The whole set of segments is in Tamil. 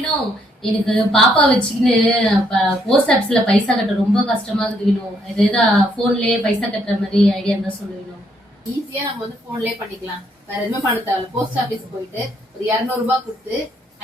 வினோ எனக்கு பாப்பா வச்சுக்கின்னு போஸ்ட் ஆபீஸ்ல பைசா கட்ட ரொம்ப கஷ்டமா இருக்குது வினோ. ஏதாவது போன்லயே பைசா கட்டுற மாதிரி ஐடியா இருந்தா சொல்லுவினோம். ஈஸியா நம்ம வந்து போன்லயே பண்ணிக்கலாம். வேற எதுவுமே பண்ண தேவையில்ல. போஸ்ட் ஆபீஸ் போயிட்டு ஒரு 200 ரூபாய் கொடுத்து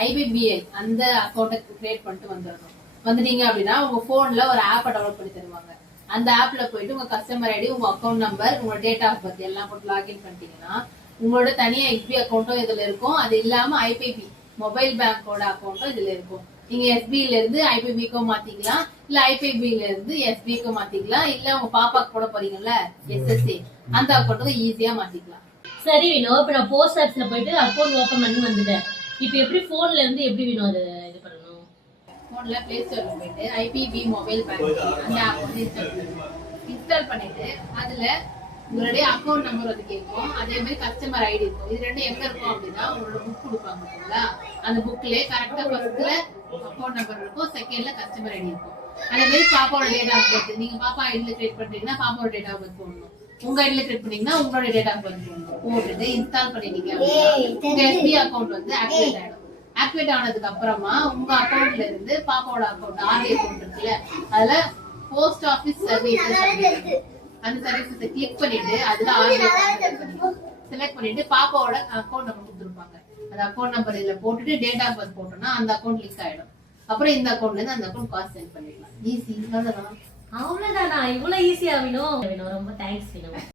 IBBI அந்த அக்கௌண்ட்டை கிரியேட் பண்ணிட்டு வந்துடணும். வந்துட்டீங்க அப்படின்னா உங்க போன்ல ஒரு ஆப்பை டவுன்லோட் பண்ணி தருவாங்க. அந்த ஆப்ல போயிட்டு உங்க கஸ்டமர் ஐடி, உங்க அக்கௌண்ட் நம்பர், உங்க டேட் ஆஃப் பர்த் எல்லாம் போட்டு லாகின் பண்ணிட்டீங்கன்னா உங்களோட தனியா FB அக்கௌண்ட்டும் இதுல இருக்கும். அது இல்லாம IPP மொபைல் பேங்கோட அக்கௌண்ட்டும் இதுல இருக்கும். நீங்க SBல இருந்து IPBக்கும் மாத்திக்கலாம், இல்ல IPBல இருந்து SBக்கும் மாத்திக்கலாம், இல்ல உங்க பாப்பாக்கு போட போறீங்கல்ல SSA அந்த அக்கௌண்ட்டுக்கு ஈஸியா மாத்திக்கலாம். சரி வினோ, இப்ப நான் போஸ்ட் ஆபீஸ்ல போயிட்டு அக்கௌண்ட் ஓபன் பண்ணி வந்துட்டேன். இப்ப எப்படி போன்ல இருந்து எப்படி வினோ அது இது பண்ணணும்? போன்ல பிளே ஸ்டோர்ல போயிட்டு IPB மொபைல் பேங்க் அந்த ஆப் வந்து இன்ஸ்டால் பண்ணிட்டு அதுல உங்களுடைய அக்கௌண்ட் நம்பர் வந்து கேட்கும். அதே மாதிரி கஸ்டமர் ஐடி இருக்கும். இது ரெண்டும் எங்க இருக்கும் அப்படின்னா உங்களோட புக் கொடுப்பாங்க பார்த்தீங்களா, அந்த புக்லயே கரெக்டா ஃபர்ஸ்ட்ல அக்கௌண்ட் நம்பர் இருக்கும், செகண்ட்ல கஸ்டமர் ஐடி இருக்கும். அதே மாதிரி பாப்பாவோட டேட் ஆஃப் பர்த், நீங்க பாப்பா ஐடில கிரியேட் பண்றீங்கன்னா பாப்பாவோட டேட் ஆஃப் பர்த் போடணும். உங்க ஐடில கிரியேட் பண்ணீங்கன்னா உங்களோட டேட் ஆஃப் பர்த் போடணும். போட்டுட்டு இன்ஸ்டால் பண்ணிட்டீங்க அப்படின்னா உங்க SB அக்கௌண்ட் வந்து ஆக்டிவேட் ஆயிடும். ஆக்டிவேட் ஆனதுக்கு அப்புறமா உங்க அக்கௌண்ட்ல இருந்து பாப்பாவோட அக்கௌண்ட் RD அக்கௌண்ட் இருக்குல்ல, அதுல போஸ்ட் ஆபீஸ் சர்வீசஸ் அந்த சர்வீசஸை கிளிக் பண்ணிட்டு அதுல செலக்ட் பண்ணிட்டு பாப்பாவோட அக்கௌண்ட் நம்பர் கொடுத்துருப்பாங்க. அந்த அக்கௌண்ட் நம்பர் இதுல போட்டுட்டு டேட் ஆஃப் பர்த் போட்டோம்னா அந்த அக்கௌண்ட் லிங்க் ஆயிடும். அப்புறம் இந்த அக்கௌண்ட்ல இருந்து அந்த அக்கௌண்ட் காசு சென்ட் பண்ணிடலாம். ஈஸி. அவ்வளவுதானா? இவ்வளவு ஈஸியா வினோ? ரொம்ப தேங்க்ஸ் வினோ.